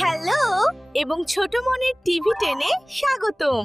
Hello এবং ছোট মনের টিভি টেনে স্বাগতম।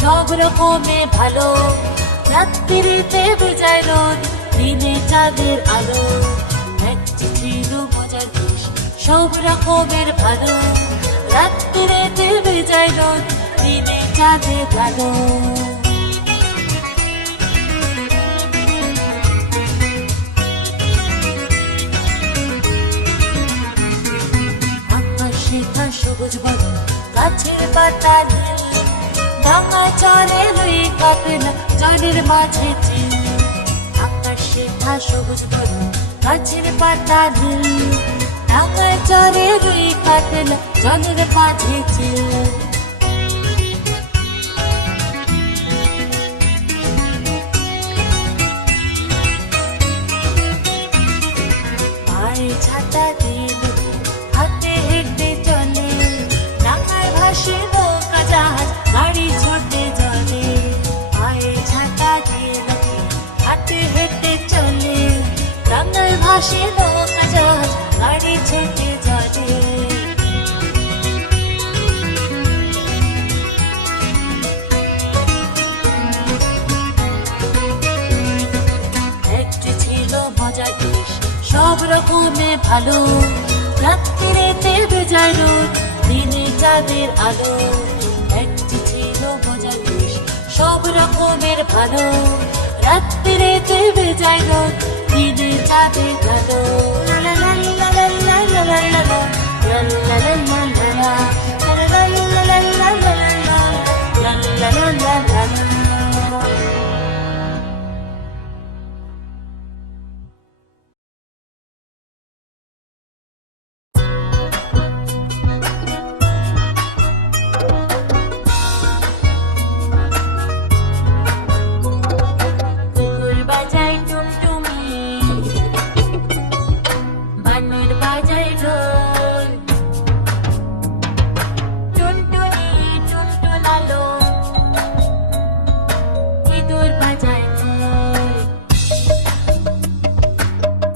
সব রকমে ভালো, রাত্রিতে বেজায় রোদ, দিনে চাঁদের আলো। এক সব রকমের ভালো, রাত্রিতে বেজায় রোদ, দিনে চাঁদে ভালো। আকাশে সবুজ বন, গাছের পাতা নীল, ডাঙা চরে রুই কাতলা, জলের মাঝে চিল। আকাশে সবুজ বন, গাছের পাতা নীল, ডাঙা চরে রুই কাতলা, জলের মাঝে চিল। পায়ে ছাতা দিয়ে হাতে হেঁটে চলে, ডাঙায় ভাসে নৌকা জাহাজ, গাড়ি ছোটে জলে। পায়ে ছাতা দিয়ে হাতে হেঁটে চলে, ডাঙায় ভাসে নৌকা জাহাজ, গাড়ি ছোটে জলে। একটি ছিল মজার দেশ, সব রকমে ভালো, রাত্রিতে বেজায় রোদ, দিনে চাঁদের আলো। একটি ছিল মজার দেশ, সব রকমের ভালো, রাত্রিতে বেজায় রোদ, দিনে চাঁদের আলো। লা লা লা লা লা লা লা লা লা লা, লা লা লা লা লা লা, লা লা লা লা লা লা লা লা, লা লা লা লা লা লা। কুকুর বাজায় টুনটুনি, বানর বাজায় ঢোল, টুনটুনি টুনটুনালো, ইঁদুর বাজায় ঢোল।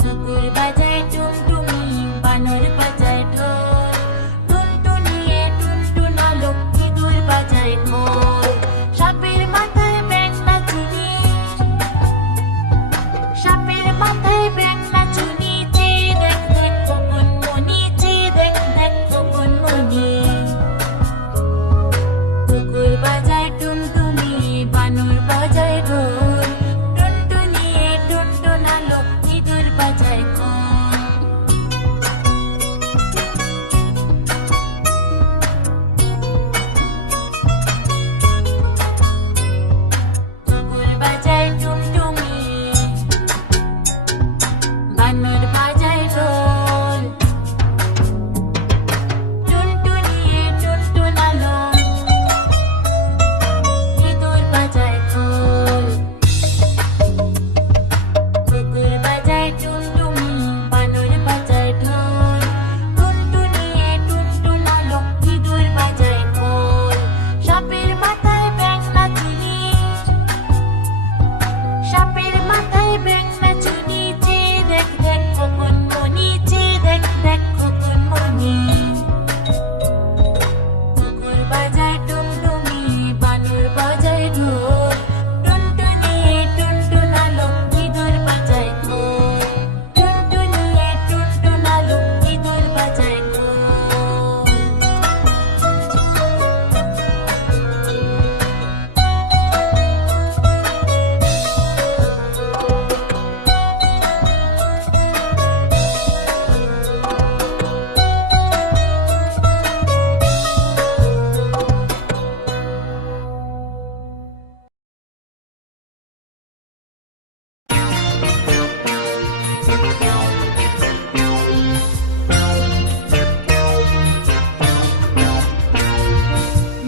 কুকুর বাজায় টুনটুনি, বানর বাজায় ঢোল, টুনটুনি টুনটুনালো, ইঁদুর বাজায় ঢোল। সাপের মাথায় ব্যাঙ নাচুনি, সাপের মাথায় ব্যাঙ নাচুনি, চেয়ে দেখ দেখ খোকন মনি, চেয়ে দেখ দেখ খোকন মনি। কুকুর বাজায় টুনটুনি, বানর বাজায় ঢোল, টুনটুনি টুনটুনালো, ইঁদুর বাজায় খোল। কুকুর বাজায় টুনটুনি, বানর বাজায় ঢোল, টুনটুনি টুনটুনালো, ইঁদুর বাজায় খোল। কুকুর বাজায় টুনটুনি, বানর বাজায় ঢোল, টুনটুনি টুনটুনালো, ইঁদুর বাজায় খোল। সাপের মাথায় ব্যাঙ নাচুনি, সাপের মাথায় ব্যাঙ নাচুনি, চেয়ে দেখ দেখ খোকন মনি, চেয়ে দেখ দেখ খোকন মনি। কুকুর বাজায় টুনটুনি, বানর বাজায় ঢোল, টুনটুনি টুনটুনালো, ইঁদুর বাজায় খোল, টুনটুনি টুনটুনালো, ইঁদুর বাজায় খোল।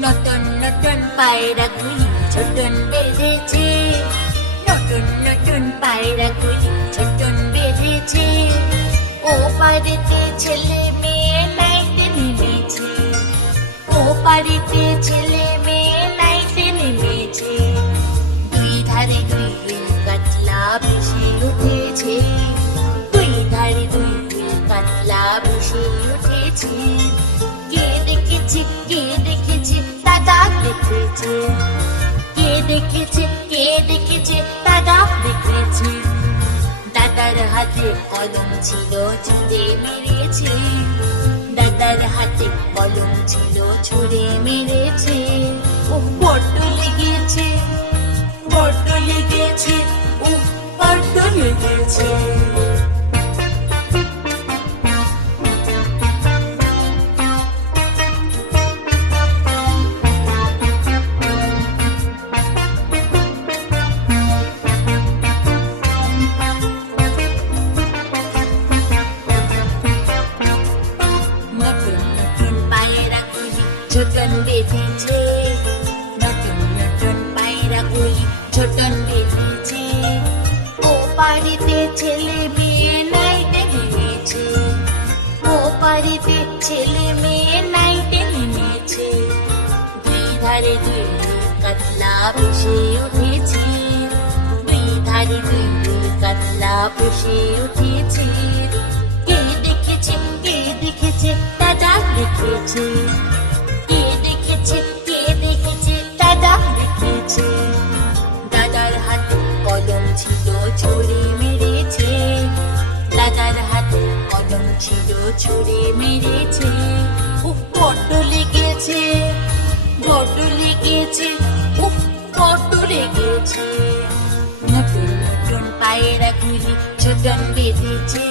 নতুন নতুন পায়রাগুলি ছোটন বেঁধেছে, নতুন নতুন পায়রাগুলি ছোটন বেঁধেছে। ও পাড়িতে ছেলে মেয়ে নাইতে নেমেছে, ও পাড়িতে ছেলে মেয়ে নাইতে নেমেছে। দুই ধারে দুই কাতলা ভেসে উঠেছে, দুই ধারে দুই কাতলা ভেসে উঠেছে। কে দেখেছে কে দেখেছে দাদা দেখেছে, কে দেখেছে কে দেখেছে দাদা দেখেছে। দাদার হাতে কলম ছিল ছুঁড়ে মেরেছে, দাদার হাতে কলম ছিল ছুঁড়ে মেরেছে। ও বড্ড লেগেছে, বড্ড লেগেছে, ও বড্ড লেগেছে। নতুন নতুন পায়রাগুলি ছোটন বেঁধেছে, নতুন নতুন পায়রাগুলি ছোটন বেঁধেছে। ও বাড়িতে ছেলে মেয়ে নাইতে নেমেছে, ও বাড়িতে ছেলে মেয়ে নাইতে নেমেছে। দুই ধারে দুই কাতলা ভেসে উঠেছে, দুই ধারে দুই কাতলা ভেসে উঠেছে। কে দেখেছে, কে দেখেছে, দাদা দেখেছে। কে দেখেছে, কে দেখেছে, দাদা দেখেছে। দাদার হাতে কলম ছিল ছুঁড়ে মেরেছে, দাদার হাতে কলম ছিল ছুঁড়ে মেরেছে। উফ বড্ড লেগেছে, বড্ড লেগেছে, উফ বড্ড লেগেছে। নতুন নতুন পায়রাগুলি ছোটন বেঁধেছে,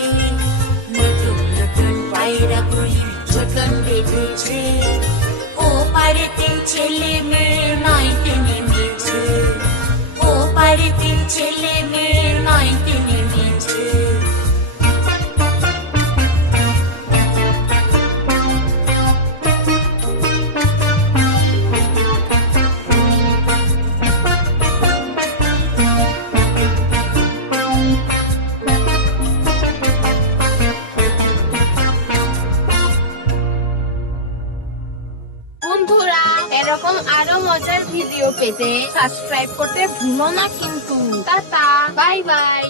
নতুন নতুন পায়রাগুলি ছোটন বেঁধেছে। ও পাড়েতে ছেলে মেয়ে নাইতে নেমেছে, ও পাড়েতে ছেলে মেয়ে নাইতে নেমেছে। বন্ধুরা, এরকম আরো মজার ভিডিও পেতে সাবস্ক্রাইব করতে ভুলো না কিন্তু। Tata, bye bye.